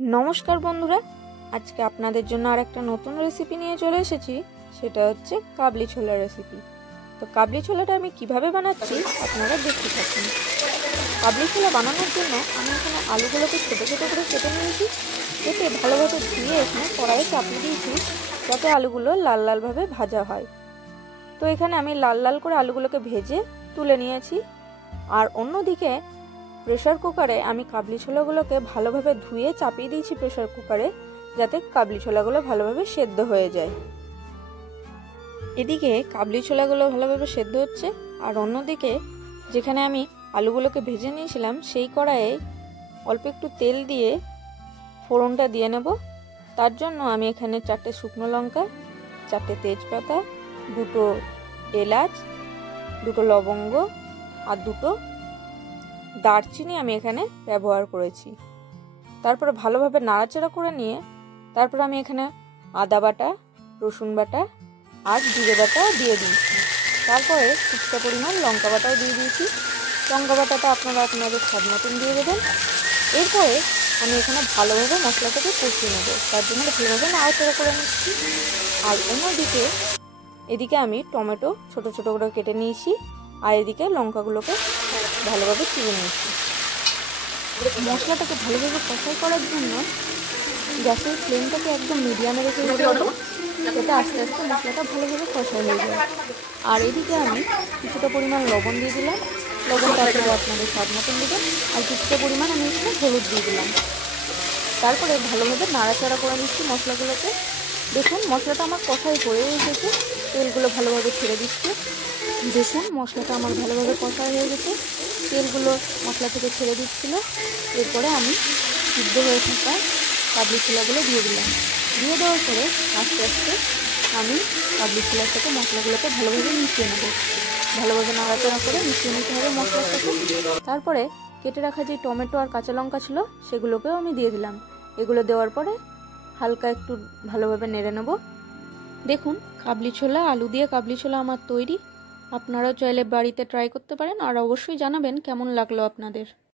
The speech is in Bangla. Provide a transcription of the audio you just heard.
नमस्कार बंधुरा आज के आपनादेर जोन्नो आरेकटा नतून रेसिपि निये चले एसेछि सेटा हच्छे काबली छोला रेसिपि। तो काबली छोलाटा आमि किभाबे बानाच्छि आपनारा देखते थाकुन। काबली छोला बानानोर जोन्नो आमि एखाने आलुगुलोके छोटो छोटो करे केटे नियेछि, केटे भालोभाबे धुए एखाने कड़ाइये चापिये दियेछि जाते आलुगुलो लाल लाल भावे भाजा हय। तो एखाने आमि लाल लाल करे आलुगुलोके भेजे तुले नियेछि और अन्यदिके प्रेसार कुकारे आमी काबली छोलागुलोके भालोभाबे धुए चापिये दिएछि प्रेसार कुकारे जाते काबली छोलागुलो भालोभाबे सेদ্ধ हये जाय। एदिके काबली छोलागुलो भालोभाबे सेদ্ধ हच्छे और अन्यदिके जेखाने आमी आलुगुलोके भेजे नियेछिलाम सेई कड़ाइये अल्प एकटु तेल दिए फोड़नटा दिए नेब। तार जोन्नो आमी एखाने 4टे शुकनो लंका, 4टे तेजपाता, 2টো एलाच, 2টো लवंग और 2টো दारचिनी आमी एखाने व्यवहार करेছি। तारपर भालोभाबे नाड़ाचाड़ा करे निये तारपर आमी एखाने आदा बाटा, रसुन बाटा और जिरे बाटा दिए दिয়েছি। तारपरे কিছুটা পরিমাণ লঙ্কা বাটাও দিয়ে দিয়েছি। লঙ্কা বাটাটা আপনারা আপনাদের স্বাদ মতন দিয়ে দেবেন। এরপরে আমি এখানে ভালোভাবে মশলাটাকে কষিয়ে নেব, তার জন্য ভালোভাবে নাড়াচাড়া করে নিচ্ছি। আর অন্যদিকে এদিকে আমি টমেটো ছোট ছোট করে কেটে নিয়েছি আর এদিকে লঙ্কাগুলোকে ভালোভাবে চিড়ে নিয়েছি। মশলাটাকে ভালোভাবে কষাই করার জন্য গ্যাসের ফ্লেমটাকে একদম মিডিয়ামে রেখে দিতে হবে যাতে আস্তে আস্তে মশলাটা ভালোভাবে কষাই হয়ে যায়। আর এদিকে আমি কিছুটা পরিমাণ লবণ দিয়ে দিলাম, লবণটা আপনারা আপনাদের স্বাদ মতন দেবেন। আর কিছুটা পরিমাণ আমি এখানে হলুদ দিয়ে দিলাম। তারপরে ভালোভাবে নাড়াচাড়া করে নিচ্ছি মশলাগুলোকে। দেখুন মশলাটা আমার কষাই হয়ে এসেছে, তেলগুলো ভালোভাবে ছেড়ে দিচ্ছে। দেখুন মশলাটা আমার ভালোভাবে কষা হয়ে গেছে, তেলগুলো মশলা থেকে ছেড়ে দিচ্ছিল। এরপরে আমি সিদ্ধ হয়ে থাকা কাবলি ছোলাগুলো দিয়ে দিলাম। দিয়ে দেওয়ার পরে আস্তে আস্তে আমি কাবলি ছোলার সাথে মশলাগুলোকে ভালোভাবে মিশিয়ে নেব। ভালোভাবে নাড়াচাড়া করে মিশিয়ে নিতে হবে মশলার সাথে। তারপরে কেটে রাখা যে টমেটো আর কাঁচা লঙ্কা ছিল সেগুলোকেও আমি দিয়ে দিলাম। এগুলো দেওয়ার পরে হালকা একটু ভালোভাবে নেড়ে নেব। দেখুন কাবলি ছোলা, আলু দিয়ে কাবলি ছোলা আমার তৈরি। আপনারাও চাইলে বাড়িতে ট্রাই করতে পারেন আর অবশ্যই জানাবেন কেমন লাগলো আপনাদের।